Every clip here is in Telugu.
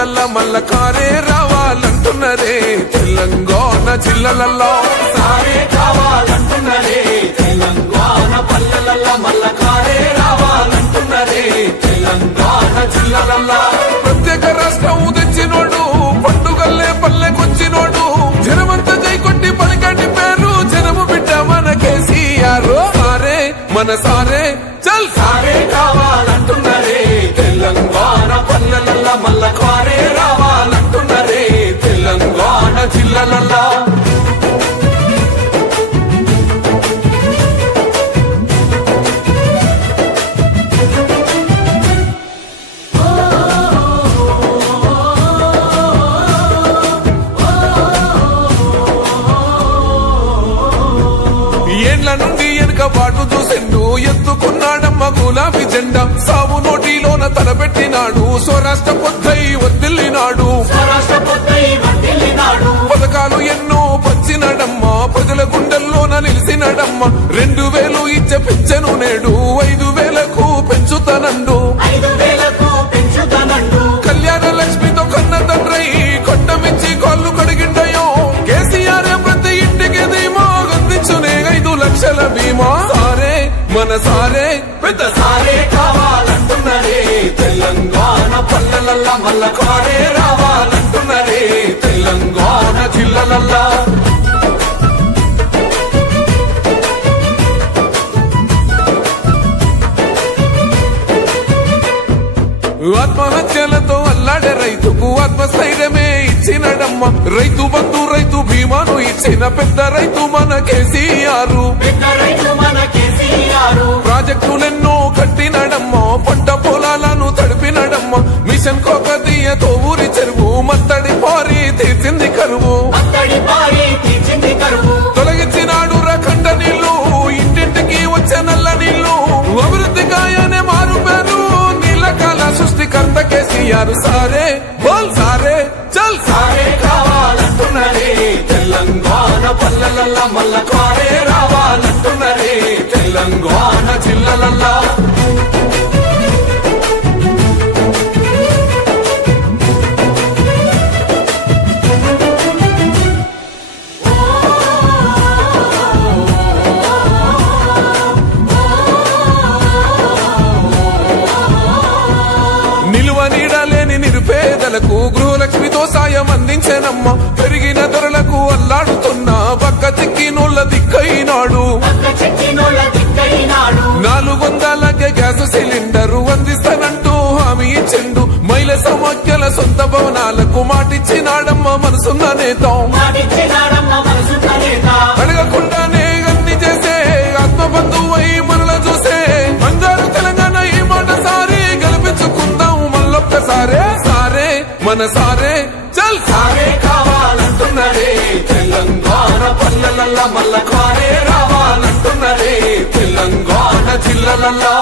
పల్లెల్ల మల్ల కారే రావాలంటున్నరే తెలంగాణ జిల్లలలో సారే కావాలంటున్నరే తెలంగాణ పల్లెల మల్ల కారే రావాలంటున్నరే తెలంగాణ జిల్లలలో ప్రత్యేక రాష్ట్రం తెచ్చినోడు పండుగల్లే పల్లెకొచ్చినోడు జనమంతా జై కొట్టి పలికండి పేరు జనము బిడ్డ మన కేసీఆర్ సారే మన సారే చల్ సారే కావాలంటున్నరే తెలంగాణ పల్లెల మల్ల కారే రావాలంటున్నరే తెలంగాణ జిల్లలలో ఏండ్ల నుండి వెనుక బాటు చూసిండు ఎత్తుకున్నాడమ్మ గులాబీ జెండా సాగు నోటిలోన తలపెట్టినాడు స్వరాష్ట్ర పొద్దై వర్దిల్లినాడు పథకాలు ఎన్నో పంచినాడమ్మ ప్రజల గుండెల్లోన నిలిచినాడమ్మ 2000 ఇచ్చే పింఛను నేడు 5000కు పెంచుతానండు కళ్యాణ లక్ష్మితో కన్న తండ్రై కొట్టమిచ్చి కాళ్ళు కడిగిండయో కేసీఆర్ ప్రతి ఇంటికి ధీమా అందించునే 5 లక్షల బీమా సారే మన సారే పెద్ద సారే కావాలంటున్నరే తెలంగాణ పల్లెల మల్ల కారే రావాలంటున్నరే తెలంగాణ జిల్లలలో ఆత్మహత్యలతో అల్లాడే రైతుకు ఆత్మస్థైర్యమే ఇచ్చినడమ్మ రైతు బంధు రైతు బీమాను ఇచ్చిన పెద్ద రైతు మన కేసీఆర్ ప్రాజెక్టులెన్నో కట్టినడమ్మ పంట పొలాలను తడిపినడమ్మ మిషన్ కోకతీయతో ఊరి చెరువు మత్తడి పారి తీర్చింది కరువు తొలగించినాడు రకండ నీళ్లు ఇంటింటికి వచ్చే నల్ల నీళ్లు అభివృద్ధి గాయనే మారు పేరు నీలకాల సృష్టికర్త కేసీఆర్ సారే బోల్ సారే చల్ సారే కావాలంటున్నరే తెలంగాణ పల్లెల మల్ల కారే రావాలంటున్నరే తెలంగాణ జిల్లలలో నీడలేని నిరుపేదలకు గృహలక్ష్మితో సాయం అందించేనమ్మ పెరిగిన ధరలకు అల్లాడుతున్న బక్క చిక్కినోళ్ళ దిక్కైనాడు 400 గ్యాస్ సిలిండర్ అందిస్తానంటూ హామీ ఇచ్చిండు మహిళ సమాఖ్యల సొంత భవనాలకు మాటిచ్చినాడమ్మ మనసున్న నేత అడగకుండానే అన్ని చేసే ఆత్మబంధువై మనల చూసే అందరూ తెలంగాణ ఈ మాట సారి గెలిపించుకుందాం మళ్ళొక్కసారే సారే మన సారే చల్ సారే కావాలంటున్నరే తెలంగాణ పల్లెల మల్ల కారే రావాలంటున్నరే తెలంగాణ జిల్లలలో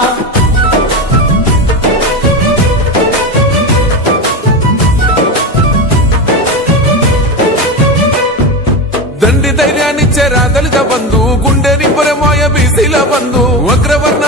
దండి ధైర్యాన్నిచ్చే దళిత బంధు గుండె నింపురమాయ బీసీల బంధు అగ్రవర్ణ